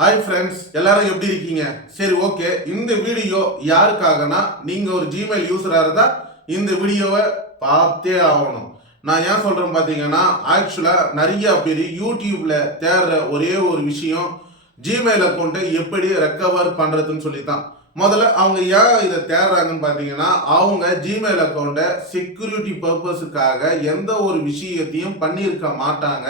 Hi friends எல்லாரும் எப்படி இருக்கீங்க? சரி ஓகே இந்த வீடியோ யாருக்காகனா நீங்கள் ஒரு ஜிமெயில் யூஸராக இருந்தால் இந்த வீடியோவை பார்த்தே ஆகணும். நான் ஏன் சொல்கிறேன் பார்த்தீங்கன்னா ஆக்சுவலாக நிறைய பேர் யூடியூப்பில் தேடுற ஒரே ஒரு விஷயம் ஜிமெயில் அக்கௌண்ட்டை எப்படி ரெக்கவர் பண்ணுறதுன்னு சொல்லி தான் முதல்ல அவங்க ஏன் இதை தேடுறாங்கன்னு பார்த்தீங்கன்னா அவங்க ஜிமெயில் அக்கௌண்ட்டை செக்யூரிட்டி பர்பஸுக்காக எந்த ஒரு விஷயத்தையும் பண்ணியிருக்க மாட்டாங்க.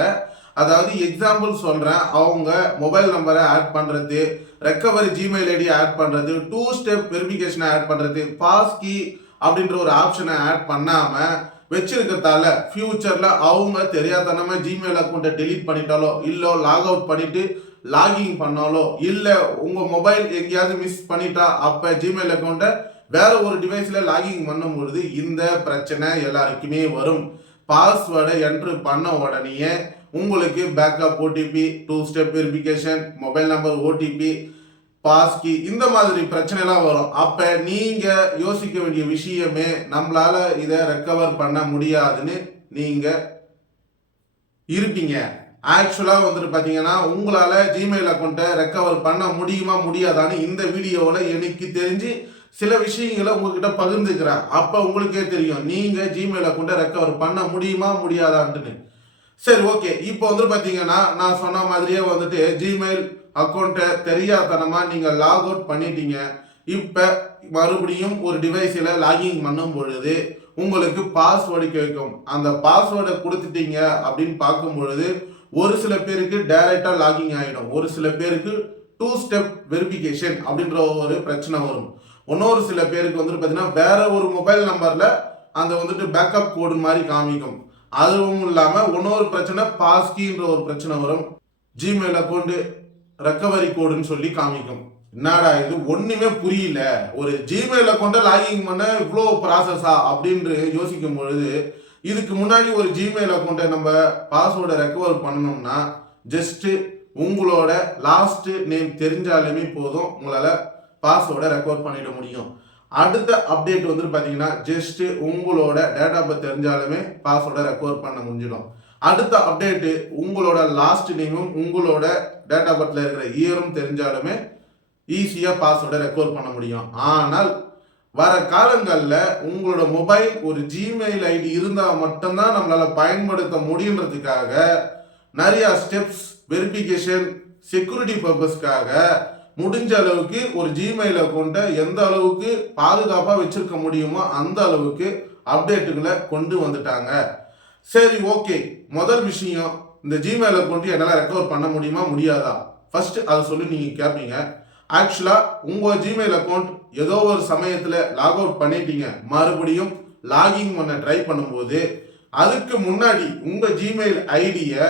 அதாவது எக்ஸாம்பிள் சொல்கிறேன் அவங்க மொபைல் நம்பரை ஆட் பண்ணுறது ரெக்கவரி ஜிமெயில் ஐடி ஆட் பண்ணுறது டூ ஸ்டெப் வெரிஃபிகேஷனை ஆட் பண்ணுறது பாஸ் கீ அப்படின்ற ஒரு ஆப்ஷனை ஆட் பண்ணாமல் வச்சிருக்கிறதால ஃப்யூச்சரில் அவங்க தெரியாதனமாக ஜிமெயில் அக்கௌண்ட்டை டெலீட் பண்ணிட்டாலோ இல்லை லாக் அவுட் பண்ணிட்டு லாகிங் பண்ணாலோ இல்லை உங்கள் மொபைல் எங்கேயாவது மிஸ் பண்ணிட்டா அப்போ ஜிமெயில் அக்கௌண்ட்டை வேற ஒரு டிவைஸில் லாகிங் பண்ணும் பொழுது இந்த பிரச்சனை எல்லாருக்குமே வரும். பாஸ்வேர்டை என்ட்ரு பண்ண உடனேயே உங்களுக்கு backup OTP two step verification mobile number OTP passkey இந்த மாதிரி பிரச்சனைலாம் வரும். அப்போ நீங்கள் யோசிக்க வேண்டிய விஷயமே நம்மளால் இதை ரெக்கவர் பண்ண முடியாதுன்னு நீங்கள் இருப்பீங்க. ஆக்சுவலாக வந்துட்டு பார்த்தீங்கன்னா உங்களால் ஜிமெயில் அக்கௌண்ட்டை ரெக்கவர் பண்ண முடியுமா முடியாதான்னு இந்த வீடியோவில் எனக்கு தெரிஞ்சு சில விஷயங்களை உங்ககிட்ட பகிர்ந்துக்கிறேன். அப்போ உங்களுக்கே தெரியும் நீங்கள் ஜிமெயில் அக்கௌண்ட்டை ரெக்கவர் பண்ண முடியுமா முடியாதான்ட்டுன்னு. சரி ஓகே. இப்போ வந்து பார்த்தீங்கன்னா நான் சொன்ன மாதிரியே வந்துட்டு ஜிமெயில் அக்கௌண்ட்டை தெரியாதனமாக நீங்கள் லாக் அவுட் பண்ணிட்டீங்க. இப்போ மறுபடியும் ஒரு டிவைஸில் லாகிங் பண்ணும் பொழுது உங்களுக்கு பாஸ்வேர்டு கேட்கும். அந்த பாஸ்வேர்டை கொடுத்துட்டீங்க அப்படின்னு பார்க்கும் பொழுது ஒரு சில பேருக்கு டைரெக்டாக லாகிங் ஆகிடும் ஒரு சில பேருக்கு டூ ஸ்டெப் வெரிஃபிகேஷன் அப்படின்ற ஒரு பிரச்சனை வரும். இன்னொரு சில பேருக்கு வந்துட்டு பார்த்தீங்கன்னா வேற ஒரு மொபைல் நம்பரில் அந்த வந்துட்டு பேக்கப் கோடு மாதிரி காமிக்கும். அதுவும் இல்லாமல் இன்னொரு பிரச்சனை பாஸ்கின்ற ஒரு பிரச்சனை வரும். ஜிமெயில் அக்கௌண்ட் ரெக்கவரி கோடுன்னு சொல்லி காமிக்கும். என்னடா இது? ஒண்ணுமே புரியல. ஒரு ஜிமெயில் அக்கௌண்ட்டை லாகிங் பண்ண இவ்வளோ ப்ராசஸா அப்படின்னு யோசிக்கும் பொழுது இதுக்கு முன்னாடி ஒரு ஜிமெயில் அக்கௌண்ட்டை நம்ம பாஸ்வேர்டை ரெக்கவர் பண்ணணும்னா ஜஸ்ட்டு உங்களோட லாஸ்ட் நேம் தெரிஞ்சாலுமே போதும். உங்களால் பாஸ்வேர்டை ரெக்கவர் பண்ணிட முடியும். அடுத்த அப்டேட் வந்துட்டு பார்த்தீங்கன்னா ஜஸ்ட் உங்களோட டேட்டா பர்த் தெரிஞ்சாலுமே பாஸ்வேர்டை ரெக்கவர் பண்ண முடிஞ்சிடும். அடுத்த அப்டேட்டு உங்களோட லாஸ்ட் நேமும் உங்களோட டேட்டா பர்த்தில் இருக்கிற இயரும் தெரிஞ்சாலுமே ஈஸியாக பாஸ்வேர்டை ரெக்கவர் பண்ண முடியும். ஆனால் வர காலங்களில் உங்களோட மொபைல் ஒரு ஜிமெயில் ஐடி இருந்தால் மட்டும்தான் நம்மளால் பயன்படுத்த முடியுன்றதுக்காக நிறையா ஸ்டெப்ஸ் வெரிஃபிகேஷன் செக்யூரிட்டி பர்பஸ்க்காக முடிஞ்ச அளவுக்கு ஒரு ஜிமெயில் அக்கௌண்ட்டை எந்த அளவுக்கு பாதுகாப்பாக வச்சுருக்க முடியுமோ அந்த அளவுக்கு அப்டேட்டுகளை கொண்டு வந்துட்டாங்க. சரி ஓகே முதல் விஷயம் இந்த ஜிமெயில் அக்கௌண்ட்டு என்னால் ரெக்கவர் பண்ண முடியுமா முடியாதா? ஃபஸ்ட்டு அதை சொல்லி நீங்கள் கேட்பீங்க ஆக்சுவலாக உங்கள் ஜிமெயில் அக்கௌண்ட் ஏதோ ஒரு சமயத்தில் லாக் அவுட் பண்ணிட்டீங்க. மறுபடியும் லாகின் பண்ண ட்ரை பண்ணும்போது அதுக்கு முன்னாடி உங்கள் ஜிமெயில் ஐடியை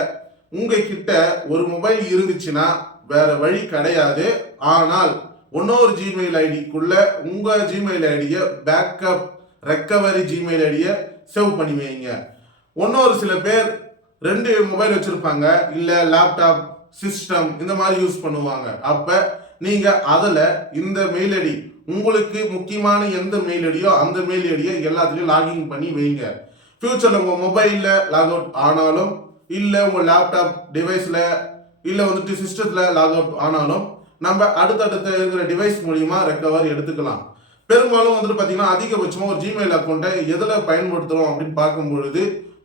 உங்ககிட்ட ஒரு மொபைல் இருந்துச்சுன்னா வேற வழி கிடையாது. ஆனால் இன்னொரு ஜிமெயில் ஐடிக்குள்ள உங்கள் ஜிமெயில் ஐடியை பேக்கப் ரெக்கவரி ஜிமெயில் ஐடியை சேவ் பண்ணி வைங்க. இன்னொரு சில பேர் ரெண்டு மொபைல் வச்சுருப்பாங்க. இல்லை லேப்டாப் சிஸ்டம் இந்த மாதிரி யூஸ் பண்ணுவாங்க. அப்போ நீங்கள் அதில் இந்த மெயில் ஐடி உங்களுக்கு முக்கியமான எந்த மெயில் ஐடியோ அந்த மெயில் ஐடியை எல்லாத்துலேயும் லாகின் பண்ணி வைங்க. ஃப்யூச்சரில் உங்கள் மொபைலில் லாக் அவுட் ஆனாலும் இல்லை உங்கள் லேப்டாப் டிவைஸில் இல்லை வந்துட்டு சிஸ்டத்தில் லாக் அவுட் ஆனாலும் நம்ம அடுத்தடுத்த இருக்கிற டிவைஸ் மூலிமா ரெக்கவர் எடுத்துக்கலாம். பெரும்பாலும் வந்துட்டு பார்த்தீங்கன்னா அதிகபட்சமாக ஒரு ஜிமெயில் அக்கௌண்ட்டை எதில் பயன்படுத்துகிறோம் அப்படின்னு பார்க்கும்பொழுது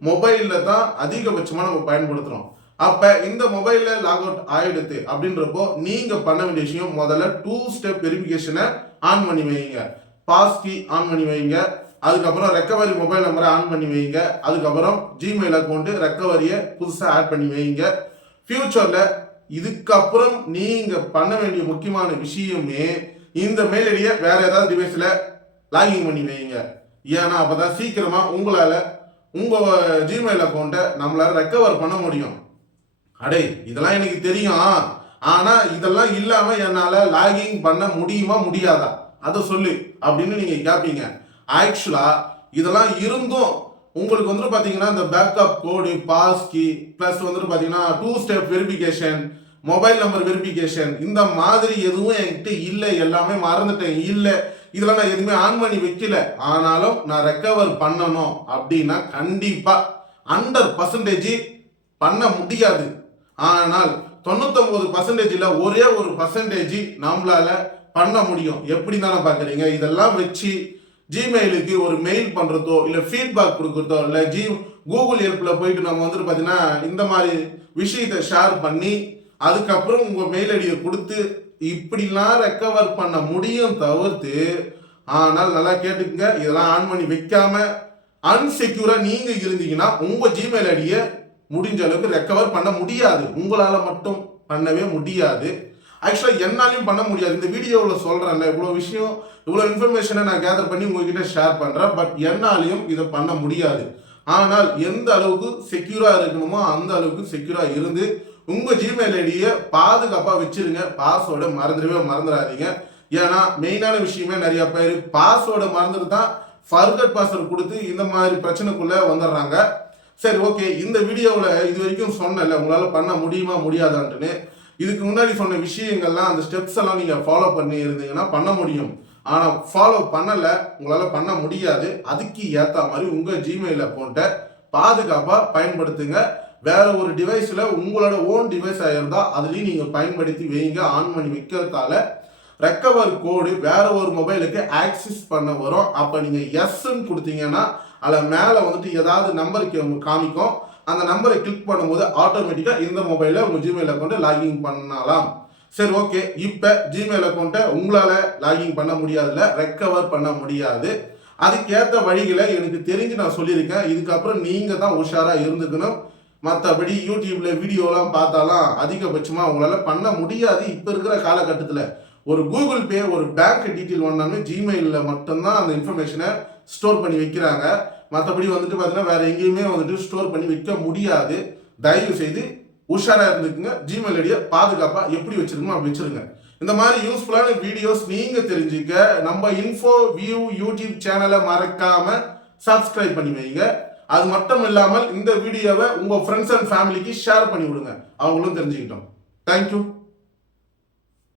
மொபைலில் தான் அதிகபட்சமாக நம்ம பயன்படுத்துகிறோம் அப்போ இந்த மொபைலில் லாக் அவுட் ஆகிடுது அப்படின்றப்போ நீங்கள் பண்ண வேண்டிய விஷயம் முதல்ல டூ ஸ்டெப் வெரிஃபிகேஷனை ஆன் பண்ணி வைங்க. பாஸ் கீ ஆன் பண்ணி வைங்க. அதுக்கப்புறம் ரெக்கவரி மொபைல் நம்பரை ஆன் பண்ணி வைங்க. அதுக்கப்புறம் ஜிமெயில் அக்கௌண்ட்டு ரெக்கவரியை புதுசாக ஆட் பண்ணி வைங்க. ஃப்யூச்சரில் இதுக்கப்புறம் நீங்கள் பண்ண வேண்டிய முக்கியமான விஷயமே இந்த மெயில் ஐடியை ஏதாவது டிவைஸில் லாகின் பண்ணி வைங்க. ஏன்னா அப்போ தான் சீக்கிரமாக உங்களால் உங்கள் ஜிமெயில் அக்கௌண்ட்டை நம்மளால் ரெக்கவர் பண்ண முடியும். அடே இதெல்லாம் எனக்கு தெரியும். ஆனால் இதெல்லாம் இல்லாமல் என்னால் லாகின் பண்ண முடியுமா முடியாதா? அதை சொல்லு அப்படின்னு நீங்கள் கேட்பீங்க ஆக்சுவலாக இதெல்லாம் இருந்தும் உங்களுக்கு வந்துட்டு பார்த்தீங்கன்னா இந்த பேக்கப் கோடு பாஸ்கி ப்ளஸ் வந்துட்டு பார்த்தீங்கன்னா two step verification mobile number verification இந்த மாதிரி எதுவும் என்கிட்ட இல்லை. எல்லாமே மறந்துட்டேன். இல்லை. இதெல்லாம் நான் எதுவுமே ஆன் பண்ணி வைக்கல. ஆனாலும் நான் ரெக்கவர் பண்ணணும் அப்படின்னா கண்டிப்பாக ஹண்ட்ரட் பர்சன்டேஜ் பண்ண முடியாது. ஆனால் தொண்ணூத்தொம்பது பர்சன்டேஜில் ஒரே ஒரு பர்சன்டேஜ் நம்மளால பண்ண முடியும். எப்படி தானே பார்க்குறீங்க இதெல்லாம் வச்சு ஜிமெயிலுக்கு ஒரு மெயில் பண்ணுறதோ இல்லை ஃபீட்பேக் கொடுக்குறதோ இல்லை ஜி கூகுள் ஏற்பில் போயிட்டு நம்ம வந்துட்டு பார்த்தீங்கன்னா இந்த மாதிரி விஷயத்தை ஷேர் பண்ணி அதுக்கப்புறம் உங்கள் மெயில் ஐடியை கொடுத்து இப்படிலாம் ரெக்கவர் பண்ண முடியும் தவிர்த்து ஆனால் நல்லா கேட்டுக்கங்க. இதெல்லாம் ஆன் பண்ணி வைக்காம அன்செக்யூராக நீங்கள் இருந்தீங்கன்னா உங்கள் ஜிமெயில் ஐடியை முடிஞ்ச அளவுக்கு ரெக்கவர் பண்ண முடியாது. உங்களால் மட்டும் பண்ணவே முடியாது. ஆக்சுவலாக என்னாலையும் பண்ண முடியாது. இந்த வீடியோவில் சொல்கிறேன்ல இவ்வளோ விஷயம் இவ்வளோ இன்ஃபர்மேஷனை நான் கேதர் பண்ணி உங்ககிட்ட ஷேர் பண்ணுறேன் பட் என்னாலையும் இதை பண்ண முடியாது. ஆனால் எந்த அளவுக்கு செக்யூராக இருக்கணுமோ அந்த அளவுக்கு செக்யூராக இருந்து உங்கள் ஜிமெயில் ஐடியை பாதுகாப்பாக வச்சுருங்க. பாஸ்வேர்டை மறந்துடவே மறந்துடாதீங்க. ஏன்னா மெயினான விஷயமே நிறைய பேர் பாஸ்வேர்டை மறந்துட்டு தான் ஃபர்கட் பாஸ்வேர்டு கொடுத்து இந்த மாதிரி பிரச்சனைக்குள்ளே வந்துடுறாங்க. சரி ஓகே இந்த வீடியோவில் இது வரைக்கும் சொன்னல உங்களால் பண்ண முடியுமா முடியாதான்ட்டுன்னு. இதுக்கு முன்னாடி சொன்ன விஷயங்கள்லாம் அந்த ஸ்டெப்ஸ் எல்லாம் நீங்கள் ஃபாலோ பண்ணி இருந்தீங்கன்னா பண்ண முடியும். ஆனால் ஃபாலோ பண்ணலை உங்களால் பண்ண முடியாது. அதுக்கு ஏற்ற மாதிரி உங்கள் ஜிமெயில் அக்கௌண்ட்டை பாதுகாப்பாக பயன்படுத்துங்க. வேற ஒரு டிவைஸில் உங்களோட ஓன் டிவைஸாக இருந்தால் அதுலேயும் நீங்கள் பயன்படுத்தி வைங்க ஆன் பண்ணி வைக்கிறதால ரெக்கவர் கோடு வேற ஒரு மொபைலுக்கு ஆக்சஸ் பண்ண வரும். அப்போ நீங்கள் எஸ்ன்னு கொடுத்தீங்கன்னா அதில் மேலே வந்துட்டு ஏதாவது நம்பருக்கு காமிக்கும். அந்த நம்பரை கிளிக் பண்ணும்போது ஆட்டோமேட்டிக்காக இந்த மொபைலில் உங்கள் ஜிமெயில் அக்கௌண்ட்டை லாகின் பண்ணலாம். சரி ஓகே இப்போ ஜிமெயில் அக்கௌண்ட்டை உங்களால் லாகின் பண்ண முடியாதுல ரெக்கவர் பண்ண முடியாது. அதுக்கேற்ற வழிகளை எனக்கு தெரிஞ்சு நான் சொல்லியிருக்கேன். இதுக்கப்புறம் நீங்கள் தான் உஷாராக இருந்துக்கணும். மற்றபடி யூடியூப்ல வீடியோலாம் பார்த்தாலாம் அதிகபட்சமாக உங்களால் பண்ண முடியாது இப்போ இருக்கிற காலகட்டத்தில். ஒரு கூகுள் பே ஒரு பேங்க் டீட்டெயில் வந்தாலுமே ஜிமெயிலில் மட்டும்தான் அந்த இன்ஃபர்மேஷனை ஸ்டோர் பண்ணி வைக்கிறாங்க. மற்றபடி வந்துட்டு பார்த்தீங்கன்னா வேற எங்கேயுமே வந்துட்டு ஸ்டோர் பண்ணி வைக்க முடியாது. தயவு செய்து உஷாராக இருந்துக்குங்க. ஜிமெயில் ஐடியை பாதுகாப்பாக எப்படி வச்சிருக்கணும் அப்படி வச்சுருங்க. இந்த மாதிரி யூஸ்ஃபுல்லான வீடியோஸ் நீங்கள் தெரிஞ்சுக்க நம்ம இன்ஃபோ வியூ யூடியூப் சேனலை மறக்காமல் சப்ஸ்கிரைப் பண்ணி வைங்க. அது மட்டும் இல்லாமல் இந்த வீடியோவை உங்கள் ஃப்ரெண்ட்ஸ் அண்ட் ஃபேமிலிக்கு ஷேர் பண்ணி விடுங்க. அவங்களும் தெரிஞ்சுக்கிட்டோம். தேங்க்யூ